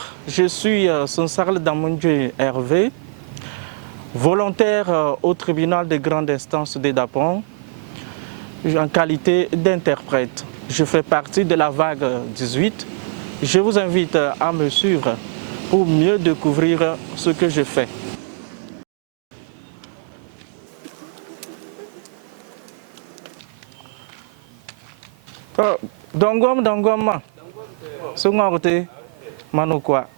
Bonjour, je suis Sonsarl Damondje Hervé, volontaire au tribunal de grande instance de Dapon en qualité d'interprète. Je fais partie de la vague 18. Je vous invite à me suivre pour mieux découvrir ce que je fais. Dongom, Sungorte, Manokwa.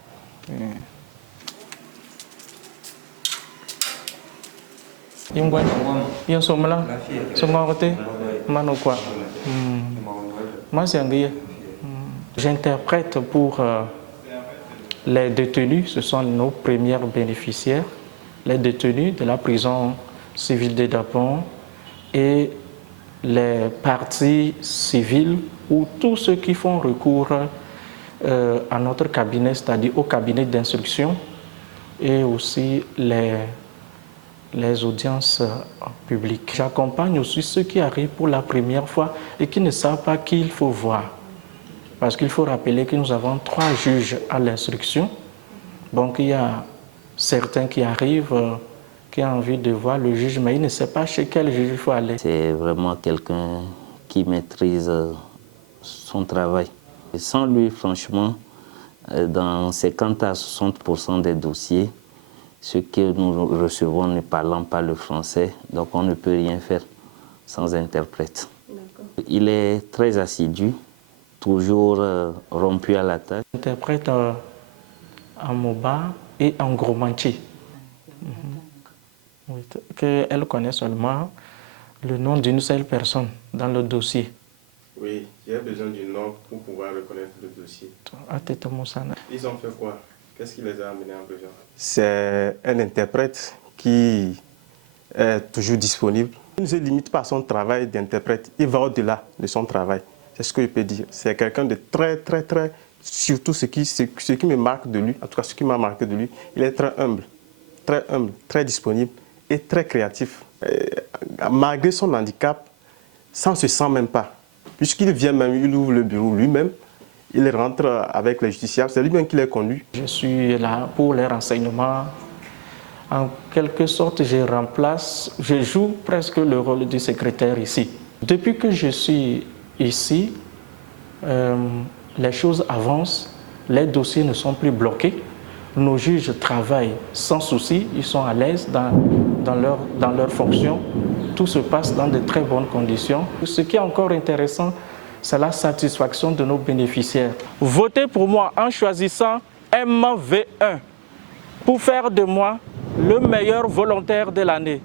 J'interprète pour les détenus, ce sont nos premiers bénéficiaires, les détenus de la prison civile de Dapon et les parties civiles ou tous ceux qui font recours à notre cabinet, c'est-à-dire au cabinet d'instruction et aussi les audiences publiques. J'accompagne aussi ceux qui arrivent pour la première fois et qui ne savent pas qui il faut voir. Parce qu'il faut rappeler que nous avons 3 juges à l'instruction. Donc il y a certains qui arrivent, qui ont envie de voir le juge, mais il ne sait pas chez quel juge il faut aller. C'est vraiment quelqu'un qui maîtrise son travail. Et sans lui, franchement, dans 50 à 60% des dossiers, ceux que nous recevons ne parlant pas le français, donc on ne peut rien faire sans interprète. Il est très assidu, toujours rompu à la tâche. Interprète en Moba et en Gromanchi. Qu'elle connaît seulement le nom d'une seule personne dans le dossier. Oui, j'ai besoin du nom pour pouvoir reconnaître le dossier. Ils ont fait quoi? Qu'est-ce qui les a amenés en prison? C'est un interprète qui est toujours disponible. Il ne se limite pas à son travail d'interprète, il va au-delà de son travail. C'est ce que je peux dire. C'est quelqu'un de très, surtout ce qui me marque de lui, en tout cas ce qui m'a marqué de lui, il est très humble, très disponible et très créatif. Malgré son handicap, ça ne se sent même pas. Puisqu'il vient même, il ouvre le bureau lui-même, il rentre avec les justiciables, c'est lui-même qui les conduit. Je suis là pour les renseignements. En quelque sorte, je joue presque le rôle du secrétaire ici. Depuis que je suis ici, les choses avancent, les dossiers ne sont plus bloqués. Nos juges travaillent sans souci, ils sont à l'aise dans leur fonction. Tout se passe dans de très bonnes conditions. Ce qui est encore intéressant, c'est la satisfaction de nos bénéficiaires. Votez pour moi en choisissant MV1 pour faire de moi le meilleur volontaire de l'année.